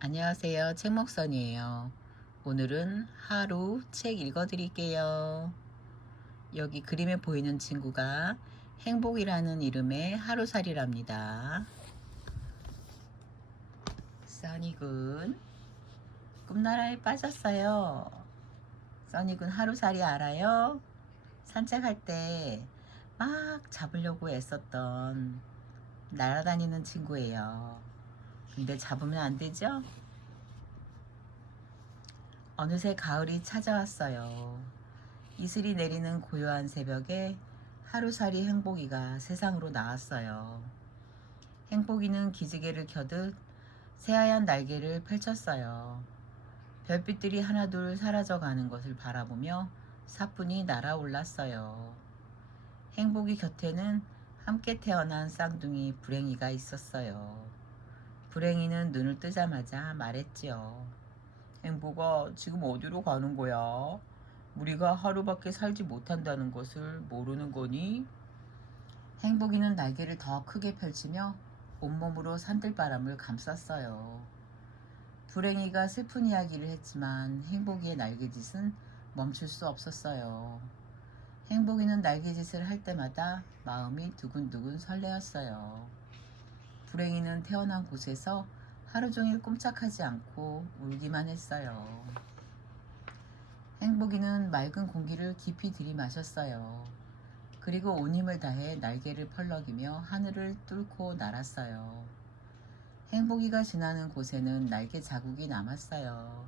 안녕하세요. 책먹선이에요. 오늘은 하루 책 읽어드릴게요. 여기 그림에 보이는 친구가 행복이라는 이름의 하루살이랍니다. 써니군 꿈나라에 빠졌어요. 써니군 하루살이 알아요? 산책할 때 막 잡으려고 애썼던 날아다니는 친구예요. 근데 잡으면 안 되죠? 어느새 가을이 찾아왔어요. 이슬이 내리는 고요한 새벽에 하루살이 행복이가 세상으로 나왔어요. 행복이는 기지개를 켜듯 새하얀 날개를 펼쳤어요. 별빛들이 하나둘 사라져가는 것을 바라보며 사뿐히 날아올랐어요. 행복이 곁에는 함께 태어난 쌍둥이 불행이가 있었어요. 불행이는 눈을 뜨자마자 말했지요. 행복아, 지금 어디로 가는 거야? 우리가 하루밖에 살지 못한다는 것을 모르는 거니? 행복이는 날개를 더 크게 펼치며 온몸으로 산들바람을 감쌌어요. 불행이가 슬픈 이야기를 했지만 행복이의 날개짓은 멈출 수 없었어요. 행복이는 날개짓을 할 때마다 마음이 두근두근 설레었어요. 불행이는 태어난 곳에서 하루 종일 꼼짝하지 않고 울기만 했어요. 행복이는 맑은 공기를 깊이 들이마셨어요. 그리고 온 힘을 다해 날개를 펄럭이며 하늘을 뚫고 날았어요. 행복이가 지나는 곳에는 날개 자국이 남았어요.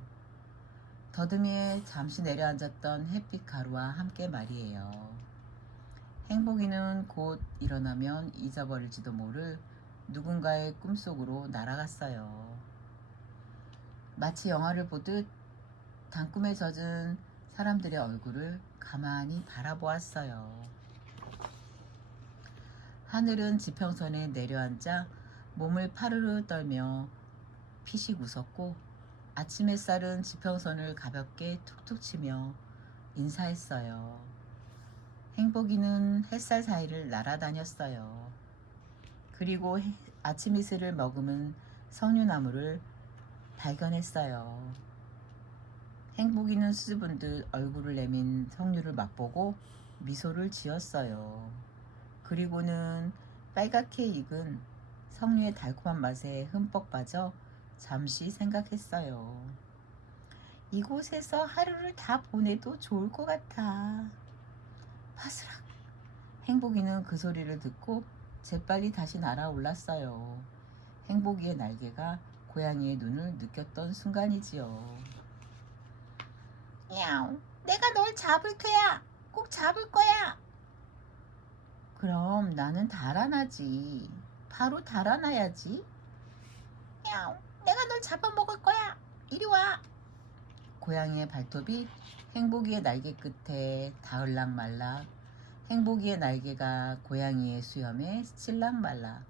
더듬이에 잠시 내려앉았던 햇빛 가루와 함께 말이에요. 행복이는 곧 일어나면 잊어버릴지도 모를 누군가의 꿈속으로 날아갔어요. 마치 영화를 보듯 단꿈에 젖은 사람들의 얼굴을 가만히 바라보았어요. 하늘은 지평선에 내려앉아 몸을 파르르 떨며 피식 웃었고 아침 햇살은 지평선을 가볍게 툭툭 치며 인사했어요. 행복이는 햇살 사이를 날아다녔어요. 그리고 해- 아침 이슬을 머금은 석류나무를 발견했어요. 행복이는 수줍은 듯 얼굴을 내민 석류를 맛보고 미소를 지었어요. 그리고는 빨갛게 익은 석류의 달콤한 맛에 흠뻑 빠져 잠시 생각했어요. 이곳에서 하루를 다 보내도 좋을 것 같아. 파스락. 행복이는 그 소리를 듣고 재빨리 다시 날아올랐어요. 행복이의 날개가 고양이의 눈을 느꼈던 순간이지요. 야옹, 내가 널 잡을 테야. 꼭 잡을 거야. 그럼 나는 달아나지. 바로 달아나야지. 야옹, 내가 널 잡아먹을 거야. 이리 와. 고양이의 발톱이 행복이의 날개 끝에 닿을락 말락. 행복이의 날개가 고양이의 수염에 말락.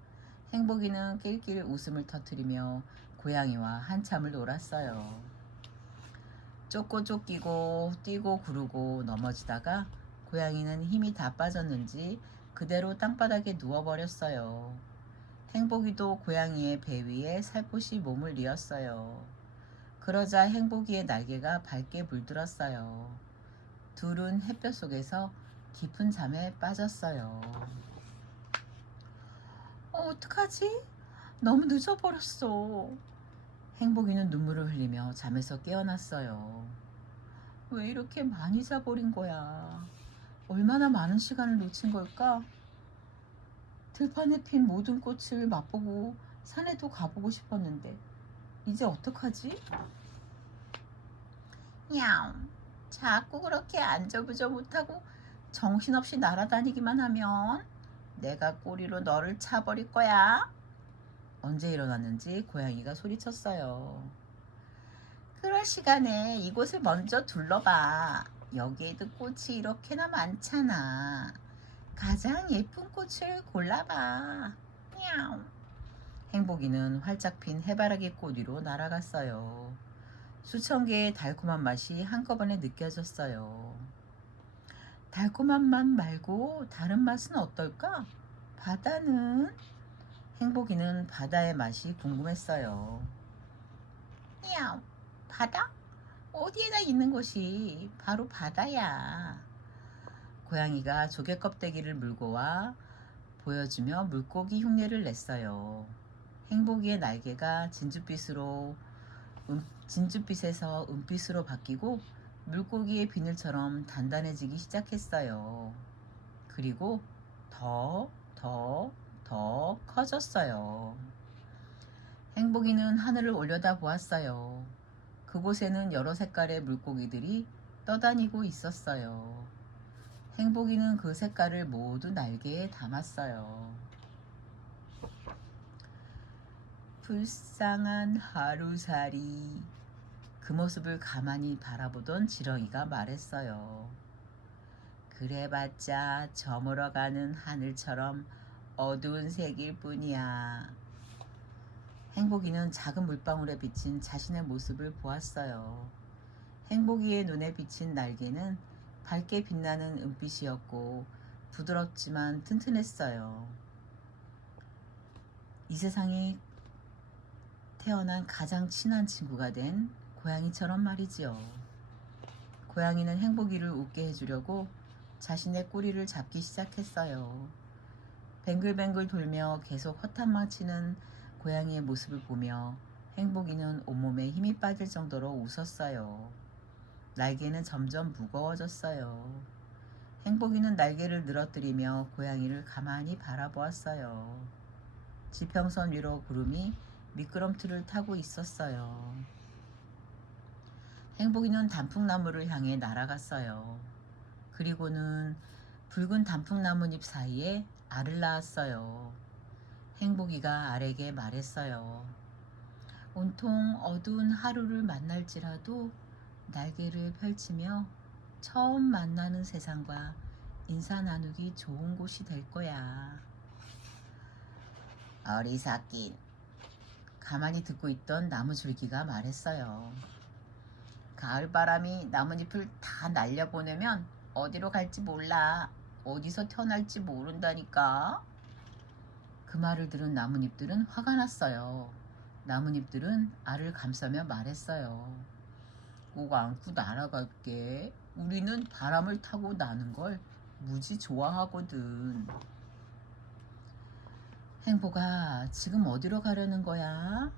행복이는 낄낄 웃음을 터뜨리며 고양이와 한참을 놀았어요. 쫓고 쫓기고 뛰고 구르고 넘어지다가 고양이는 힘이 다 빠졌는지 그대로 땅바닥에 누워버렸어요. 행복이도 고양이의 배 위에 살포시 몸을 뉘었어요. 그러자 행복이의 날개가 밝게 물들었어요. 둘은 햇볕 속에서 깊은 잠에 빠졌어요. 어, 어떡하지? 너무 늦어버렸어. 행복이는 눈물을 흘리며 잠에서 깨어났어요. 왜 이렇게 많이 자버린 거야? 얼마나 많은 시간을 놓친 걸까? 들판에 핀 모든 꽃을 맛보고 산에도 가보고 싶었는데 이제 어떡하지? 야옹, 자꾸 그렇게 안절부절 못하고 정신없이 날아다니기만 하면 내가 꼬리로 너를 차버릴 거야. 언제 일어났는지 고양이가 소리쳤어요. 그럴 시간에 이곳을 먼저 둘러봐. 여기에도 꽃이 이렇게나 많잖아. 가장 예쁜 꽃을 골라봐. 야옹. 행복이는 활짝 핀 해바라기 꽃 위로 날아갔어요. 수천 개의 달콤한 맛이 한꺼번에 느껴졌어요. 달콤한 맛 말고 다른 맛은 어떨까? 바다는 행복이는 바다의 맛이 궁금했어요. 야, 바다? 어디에나 있는 곳이 바로 바다야. 고양이가 조개 껍데기를 물고 와 보여주며 물고기 흉내를 냈어요. 행복이의 날개가 진주빛으로 음, 진주빛에서 은빛으로 바뀌고 물고기의 비늘처럼 단단해지기 시작했어요. 그리고 더, 더, 더 커졌어요. 행복이는 하늘을 올려다 보았어요. 그곳에는 여러 색깔의 물고기들이 떠다니고 있었어요. 행복이는 그 색깔을 모두 날개에 담았어요. 불쌍한 하루살이 그 모습을 가만히 바라보던 지렁이가 말했어요. 그래봤자 저물어가는 하늘처럼 어두운 색일 뿐이야. 행복이는 작은 물방울에 비친 자신의 모습을 보았어요. 행복이의 눈에 비친 날개는 밝게 빛나는 은빛이었고 부드럽지만 튼튼했어요. 이 세상에 태어난 가장 친한 친구가 된 고양이처럼 말이지요. 고양이는 행복이를 웃게 해주려고 자신의 꼬리를 잡기 시작했어요. 뱅글뱅글 돌며 계속 허탄망 치는 고양이의 모습을 보며 행복이는 온몸에 힘이 빠질 정도로 웃었어요. 날개는 점점 무거워졌어요. 행복이는 날개를 늘어뜨리며 고양이를 가만히 바라보았어요. 지평선 위로 구름이 미끄럼틀을 타고 있었어요. 행복이는 단풍나무를 향해 날아갔어요. 그리고는 붉은 단풍나무잎 사이에 알을 낳았어요. 행복이가 알에게 말했어요. 온통 어두운 하루를 만날지라도 날개를 펼치며 처음 만나는 세상과 인사 나누기 좋은 곳이 될 거야. 어리석긴. 가만히 듣고 있던 나무줄기가 말했어요. 가을 바람이 나뭇잎을 다 날려보내면 어디로 갈지 몰라. 어디서 태어날지 모른다니까. 그 말을 들은 나뭇잎들은 화가 났어요. 나뭇잎들은 알을 감싸며 말했어요. 꼭 안고 날아갈게. 우리는 바람을 타고 나는 걸 무지 좋아하거든. 행복아, 지금 어디로 가려는 거야?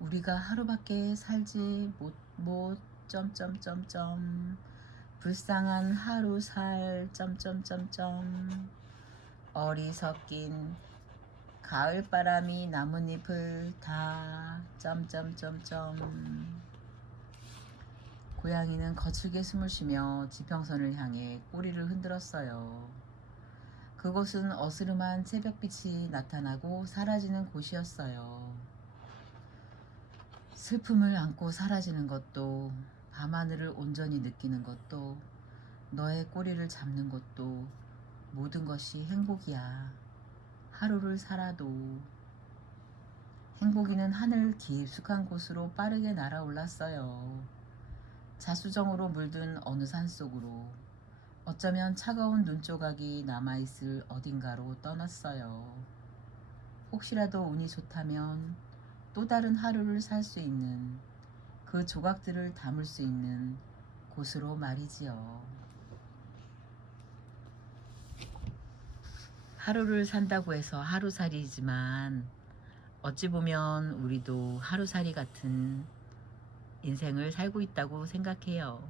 우리가 하루밖에 살지 못, 못, 점점점점. 불쌍한 하루 살, 점점점점. 어리석긴 가을 바람이 나뭇잎을 다, 점점점점. 고양이는 거칠게 숨을 쉬며 지평선을 향해 꼬리를 흔들었어요. 그곳은 어스름한 새벽빛이 나타나고 사라지는 곳이었어요. 슬픔을 안고 사라지는 것도, 밤하늘을 온전히 느끼는 것도, 너의 꼬리를 잡는 것도, 모든 것이 행복이야. 하루를 살아도. 행복이는 하늘 깊숙한 곳으로 빠르게 날아올랐어요. 자수정으로 물든 어느 산 속으로 어쩌면 차가운 눈조각이 남아있을 어딘가로 떠났어요. 혹시라도 운이 좋다면 또 다른 하루를 살 수 있는 그 조각들을 담을 수 있는 곳으로 말이지요. 하루를 산다고 해서 하루살이지만 어찌 보면 우리도 하루살이 같은 인생을 살고 있다고 생각해요.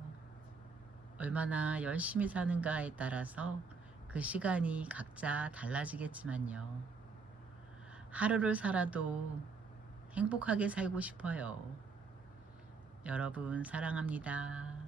얼마나 열심히 사는가에 따라서 그 시간이 각자 달라지겠지만요. 하루를 살아도 행복하게 살고 싶어요. 여러분, 사랑합니다.